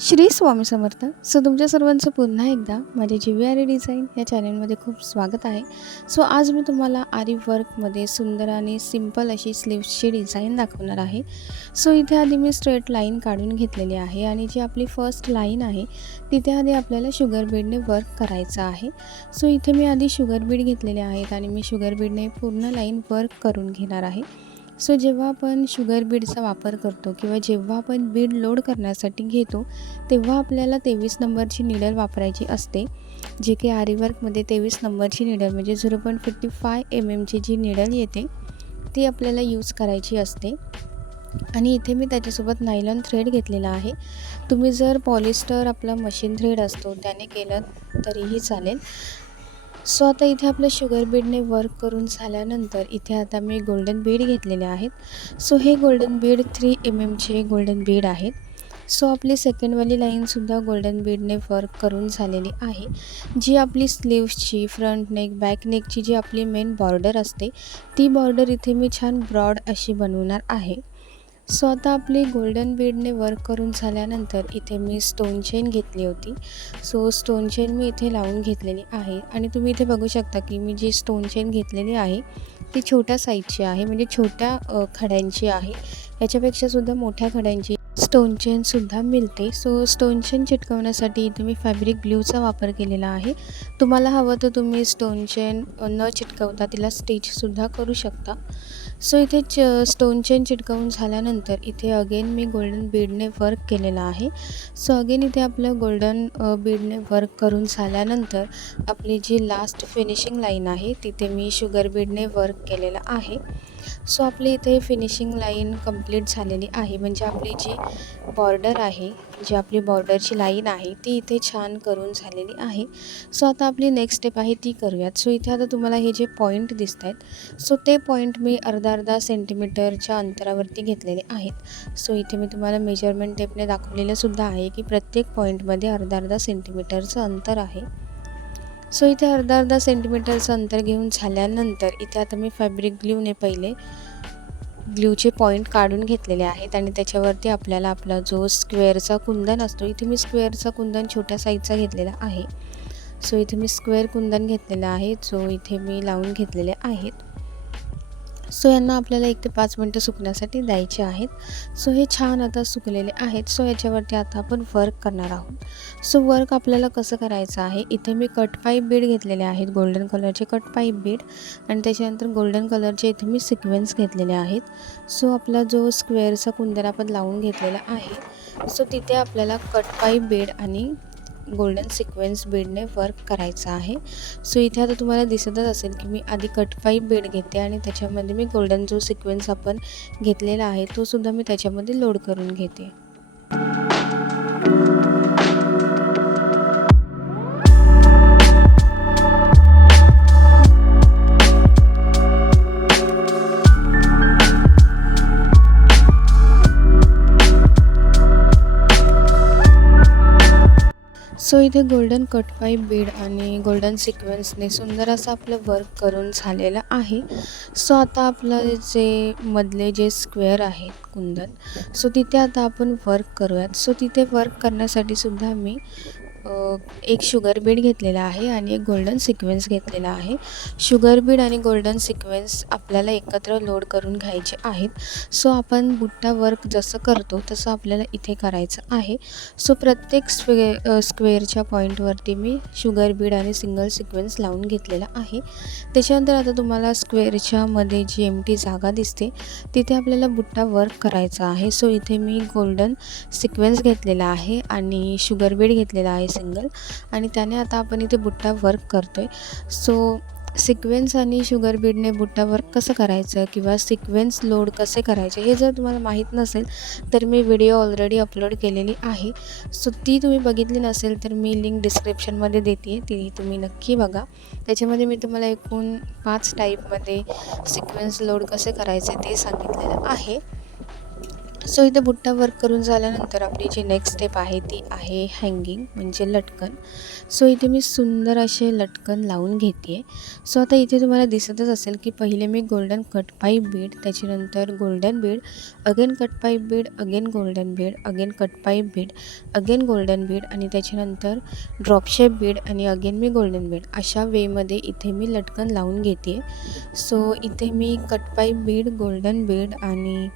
श्री स्वामी समर्थ. तुमच्या सर्वांचं पुन्हा एकदा माझ्या GVR डिझाईन या चॅनलमध्ये खूप स्वागत आहे. आज मी तुम्हाला आरी वर्कमध्ये सुंदर आणि सिंपल अशी स्लीव्सची डिझाईन दाखवणार आहे. इथे आधी मी स्ट्रेट लाईन काढून घेतलेली आहे आणि जी आपली फर्स्ट लाईन आहे तिथे आधी आपल्याला शुगर बीडने वर्क करायचं आहे. इथे मी आधी शुगर बीड घेतलेले आहेत आणि मी शुगर बीडने पूर्ण लाईन वर्क करून घेणार आहे. जेव्हा आपण शुगर बीडचा वापर करतो किंवा जेव्हा आपण बीड लोड करण्यासाठी घेतो तेव्हा आपल्याला 23 नंबरची निडल वापरायची असते, जे की आरी वर्कमध्ये 23 नंबरची निडल म्हणजे 0.55 mm जी निडल येते ती आपल्याला यूज करायची असते. आणि इथे मी त्याच्यासोबत नायलॉन थ्रेड घेतलेला आहे. तुम्ही जर पॉलिस्टर आपला मशीन थ्रेड असतो त्याने केलं तरीही चालेल. आता इथे आपलं शुगर बीडने वर्क करून झाल्यानंतर इथे आता मी गोल्डन बीड घेतलेले आहेत. हे golden Beed 3 mm golden Beed आहेत. आपली सेकंडवाली लाईनसुद्धा गोल्डन बीडने वर्क करून झालेली आहे. जी आपली स्लीव्सची फ्रंट नेक बॅक नेकची जी आपली मेन बॉर्डर असते ती बॉर्डर इथे मी छान ब्रॉड अशी बनवणार आहे. आता आपली गोल्डन बीडने वर्क करून झाल्यानंतर इथे मी स्टोन चेन घेतली होती. स्टोन चेन मी इथे लावून घेतलेली आहे आणि तुम्ही इथे बघू शकता की मी जी स्टोन चेन घेतलेली आहे ती छोट्या साईजची आहे, म्हणजे छोट्या खड्यांची आहे. याच्यापेक्षासुद्धा मोठ्या खड्यांची स्टोन चेनसुद्धा मिळते. स्टोन चेन चिटकवण्यासाठी इथे मी फॅब्रिक ग्लूचा वापर केलेला आहे. तुम्हाला हवं तर तुम्ही स्टोन चेन न चिटकवता तिला स्टिचसुद्धा करू शकता. इथे स्टोन चेन चिटकवून झाल्यानंतर इथे अगेन मी गोल्डन बीडने वर्क केलेलं आहे. अगेन इथे आपलं गोल्डन बीडने वर्क करून झाल्यानंतर आपली जी लास्ट फिनिशिंग लाईन आहे तिथे मी शुगर बीडने वर्क केलेलं आहे. आपली इथे फिनिशिंग लाईन कंप्लीट झालेली आहे, म्हणजे आपली जी बॉर्डर आहे, जी आपली बॉर्डरची लाईन आहे ती इथे छान करून झालेली आहे. आता आपली नेक्स्ट स्टेप आहे ती करूयात. इथे आता तुम्हाला हे जे पॉईंट दिसत आहेत ते पॉईंट मी अर्धा सेंटीमीटरच्या अंतरावरती घेतलेले आहेत. इथे मी तुम्हाला मेजरमेंट टेपने दाखवलेलं सुद्धा आहे की प्रत्येक पॉईंटमध्ये अर्धा सेंटीमीटरचं अंतर आहे. इथे अर्धा सेंटीमीटरचं अंतर घेऊन झाल्यानंतर इथे आता मी फॅब्रिक ग्लूने पहिले ग्लूचे पॉईंट काढून घेतलेले आहेत आणि त्याच्यावरती आपल्याला आपला जो स्क्वेअरचा कुंदन असतो, इथे मी स्क्वेअरचा कुंदन छोट्या साईजचा घेतलेला आहे. इथे मी स्क्वेअर कुंदन घेतलेला आहे जो इथे मी लावून घेतलेले आहेत. यांना आपल्याला 1 ते 5 मिनटं सुकण्यासाठी द्यायचे आहेत. हे छान आता सुकलेले आहेत. याच्यावरती आता आपण वर्क करणार आहोत. वर्क आपल्याला कसं करायचं आहे, इथे मी कट पाईप बीड घेतलेले आहेत, गोल्डन कलरचे कट पाईप बीड, आणि त्याच्यानंतर गोल्डन कलरचे इथे मी सिक्वेन्स घेतलेले आहेत. आपला जो स्क्वेअरचा कुंदन आपण लावून घेतलेला आहे तिथे आपल्याला कट पाईप बीड आणि गोल्डन सिक्वेन्स बीडने वर्क करायचं आहे. इथे आता तुम्हाला दिसतच असेल की मी आधी कट पाईप बीड घेते आणि त्याच्यामध्ये मी गोल्डन जो सिक्वेन्स आपण घेतलेला आहे तो सुद्धा मी त्याच्यामध्ये लोड करून घेते. इथे गोल्डन कट पाईप बीड आणि गोल्डन सिक्वेन्सने सुंदर असं आपलं वर्क करून झालेलं आहे. आता आपलं जे मधले जे स्क्वेअर आहेत कुंदन तिथे आता आपण वर्क करूयात. तिथे वर्क करण्यासाठी सुद्धा मी एक शुगर बीड घेतलेला आहे आणि एक गोल्डन सिक्वेन्स घेतलेला आहे. शुगर बीड आणि गोल्डन सिक्वेन्स आपल्याला एकत्र लोड करून घ्यायचे आहेत. आपण बुट्टा वर्क जसं करतो तसं आपल्याला इथे करायचं आहे. प्रत्येक स्क्वेअरच्या पॉईंटवरती मी शुगर बीड आणि सिंगल सिक्वेन्स लावून घेतलेला आहे. त्याच्यानंतर आता तुम्हाला स्क्वेअरच्या मध्ये जी एम्प्टी जागा दिसते तिथे आपल्याला बुट्टा वर्क करायचा आहे. इथे मी गोल्डन सिक्वेन्स घेतलेला आहे आणि शुगर बीड घेतलेला आहे सिंगल, आणि त्याने आता आपण इथे बुट्टा वर्क करतोय. सिक्वेन्स आणि शुगर बीडने बुट्टा वर्क कसं करायचं किंवा सिक्वेन्स लोड कसे करायचे हे जर तुम्हाला माहीत नसेल तर मी व्हिडिओ ऑलरेडी अपलोड केलेली आहे. ती तुम्ही बघितली नसेल तर मी लिंक डिस्क्रिप्शनमध्ये देते, ती तुम्ही नक्की बघा. त्याच्यामध्ये मी तुम्हाला एकूण 5 टाईपमध्ये सिक्वेन्स लोड कसे करायचे ते सांगितलेलं आहे. सो इथे बुट्टा वर्क करून झाल्यानंतर आपली जी नेक्स्ट स्टेप आहे ती आहे हँगिंग म्हणजे लटकन. सो इथे मी सुंदर असे लटकन लावून घेते आहे. सो आता इथे तुम्हाला दिसतच असेल की पहिले मी गोल्डन कट पाईप बीड, त्याच्यानंतर golden Beed, again cut pipe Beed, again golden Beed, again cut pipe Beed, again golden bead आणि त्याच्यानंतर ड्रॉप शेप बीड आणि अगेन मी गोल्डन बीड अशा वेमध्ये इथे मी लटकन लावून घेते आहे. सो इथे मी cut pipe bead, golden bead आणि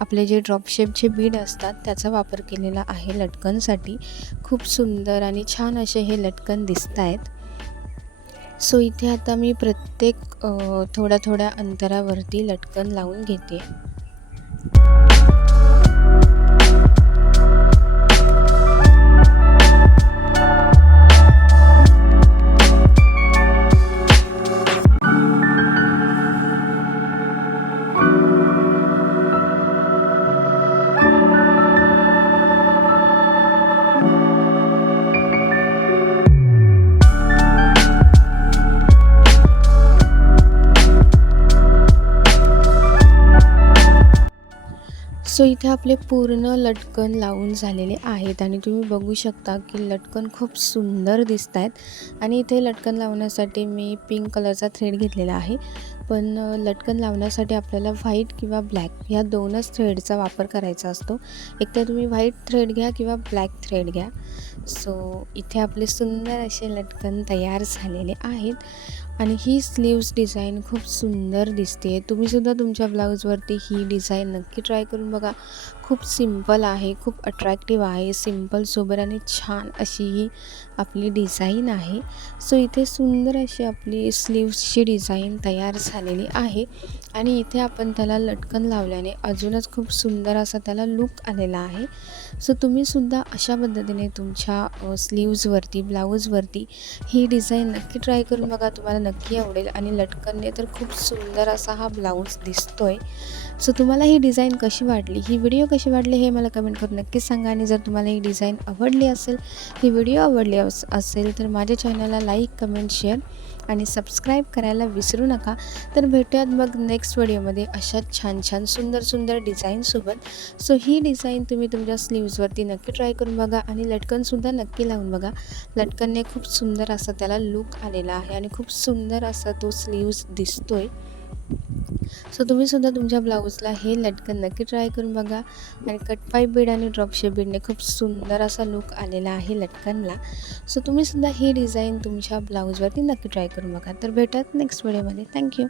आपले जे ड्रॉप शेपचे बीड असतात त्याचा वापर केलेला आहे लटकनसाठी. खूप सुंदर आणि छान असे हे लटकन दिसत आहेत. सो इथे आता मी प्रत्येक थोड्या थोड्या अंतरावरती लटकन लावून घेते. सो इथे आपले पूर्ण लटकन लावून झालेले आहेत आणि तुम्ही बघू शकता की लटकन खूप सुंदर दिसत आहेत. आणि इथे लटकन लावण्यासाठी मी पिंक कलरचा थ्रेड घेतलेला आहे. पण लटकन लावण्यासाठी आपल्याला व्हाईट किंवा ब्लॅक ह्या दोनच थ्रेडचा वापर करायचा असतो. एक तर तुम्ही व्हाईट थ्रेड घ्या किंवा ब्लॅक थ्रेड घ्या. सो इथे आपले सुंदर असे लटकन तयार झालेले आहेत आणि ही स्लीव्स डिझाईन खूप सुंदर दिसते. तुम्हीसुद्धा तुमच्या ब्लाऊजवरती ही डिझाईन नक्की ट्राय करून बघा. खूप सिंपल आहे, खूप अट्रॅक्टिव्ह आहे. सिंपल सोबर आणि छान अशी ही आपली डिझाईन आहे. सो इथे सुंदर अशी आपली स्लीव्सची डिझाईन तयार झालेली आहे आणि इथे आपण त्याला लटकन लावल्याने अजूनच खूप सुंदर असा त्याला लूक आलेला आहे. सो तुम्हीसुद्धा अशा पद्धतीने तुमच्या स्लीव्सवरती, ब्लाऊजवरती ही डिझाईन नक्की ट्राय करून बघा. तुम्हाला नक्की आवडेल आणि लटकनने तर खूप सुंदर असा हा ब्लाऊज दिसतोय. सो तुम्हाला ही डिझाईन कशी वाटली, ही व्हिडिओ कशी वाटली हे मला कमेंट करून नक्की सांगा. आणि जर तुम्हाला ही डिझाईन आवडली असेल, ही व्हिडिओ आवडली असेल तर माझ्या चॅनलला लाईक, कमेंट, शेअर आणि सबस्क्राईब करायला विसरू नका. तर भेटूयात मग नेक्स्ट व्हिडिओमध्ये अशाच छान छान सुंदर सुंदर डिझाईनसोबत. सो ही डिझाईन तुम्ही तुमच्या स्लीव्सवरती नक्की ट्राय करून बघा आणि लटकनसुद्धा नक्की लावून बघा. लटकनने खूप सुंदर असा त्याला लूक आलेला आहे आणि खूप सुंदर असा तो स्लीव्स दिसतोय. सो तुम्हीसुद्धा तुमच्या ब्लाऊजला हे लटकन नक्की ट्राय करून बघा. आणि कट पाईप बीड आणि ड्रॉप शेप बीडने खूप सुंदर असा लूक आलेला आहे लटकनला. सो तुम्हीसुद्धा ही डिझाईन तुमच्या ब्लाऊजवरती नक्की ट्राय करून बघा. तर भेटत नेक्स्ट व्हिडिओमध्ये. थँक्यू.